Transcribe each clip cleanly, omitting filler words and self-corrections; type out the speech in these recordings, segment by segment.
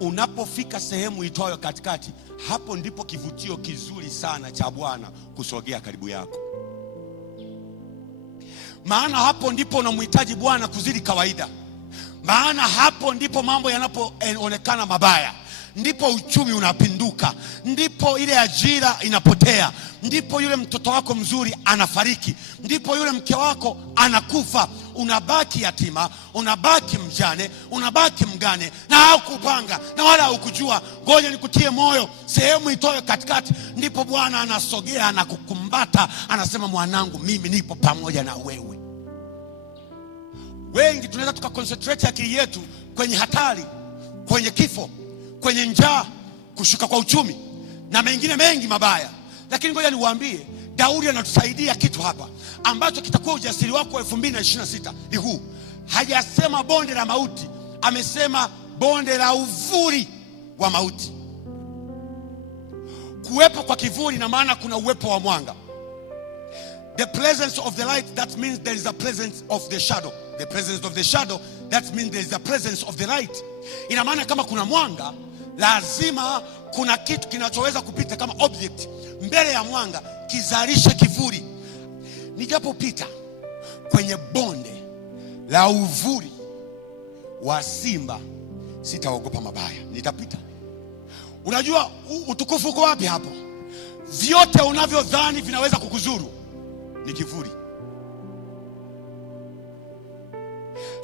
Unapofika sehemu itwayo katikati, hapo ndipo kivutio kizuri sana cha Bwana kusogea karibu yako. Maana hapo ndipo unamhitaji Bwana kuzidi kawaida. Maana hapo ndipo mambo yanapoonekana mabaya, ndipo uchumi unapinduka, ndipo ile ajira inapotea, ndipo yule mtoto wako mzuri anafariki, ndipo yule mke wako anakufa. Unabaki yatima, unabaki mjane, unabaki mgane, na haukupanga na wala haukujua. Ngoja nikutie moyo, sehemu itoe katikati ndipo Bwana anasogea na kukumbata, anasema mwanangu, mimi nipo pamoja na wewe. Wengi tunaweza tukaconcentrate akili yetu kwenye hatari, kwenye kifo, kwenye njaa, kushuka kwa uchumi na mengine mengi mabaya. Lakini ngoja niwaambie, Daudi anatusaidia kitu hapa ambacho kitakuwa ujasiri wako wa 2026 ni huu. Hajasema bonde la mauti, amesema bonde la uvuli wa mauti. Kuwepo kwa kivuli na maana kuna uwepo wa mwanga. The presence of the light, that means there is a presence of the shadow. The presence of the shadow, that means there is a presence of the light. Ina maana kama kuna mwanga, lazima kuna kitu kinachoweza kupita kama object mbele ya mwanga kizalishe kivuli. Nijapopita kwenye bonde la uvuli wa simba, sitaogopa mabaya, nitapita. Unajua utukufu uko wapi hapo? Vyote unavyodhani vinaweza kukuzuru ni kivuli.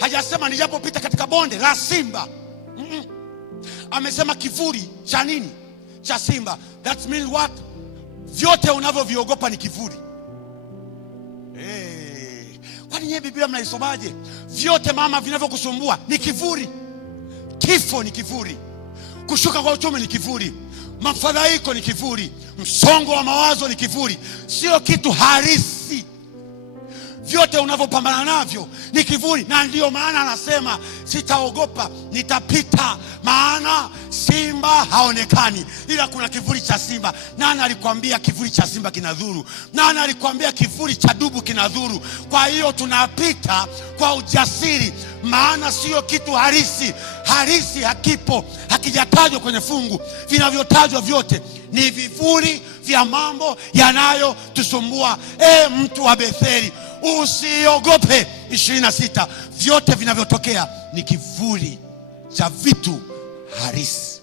Hajasema nijapopita katika bonde la simba. Amesema kivuli cha nini? Cha simba. That means what? Vyote unavyoviogopa ni kivuli. Kwani nyie Biblia mnaisomaje? Vyote mama vinavyokusumbua ni kivuli. Kifo ni kivuli, kushuka kwa uchumi ni kivuli, mafadhaiko ni kivuli, msongo wa mawazo ni kivuli, sio kitu halisi. Vyote unavyopambana navyo ni kivuli. Na ndio maana anasema sitaogopa, nitapita. Maana simba haonekani, ila kuna kivuli cha simba. Nani alikwambia kivuli cha simba kinadhuru? Nani alikwambia kivuli cha dubu kinadhuru? Kwa hiyo tunapita kwa ujasiri, maana sio kitu halisi. Halisi hakipo, hakijatajwa kwenye fungu. Vinavyotajwa vyote ni vivuli vya mambo yanayotusumbua. Mtu wa Betheli, usiogope. 26, vyote vinavyotokea ni kivuli cha vitu halisi.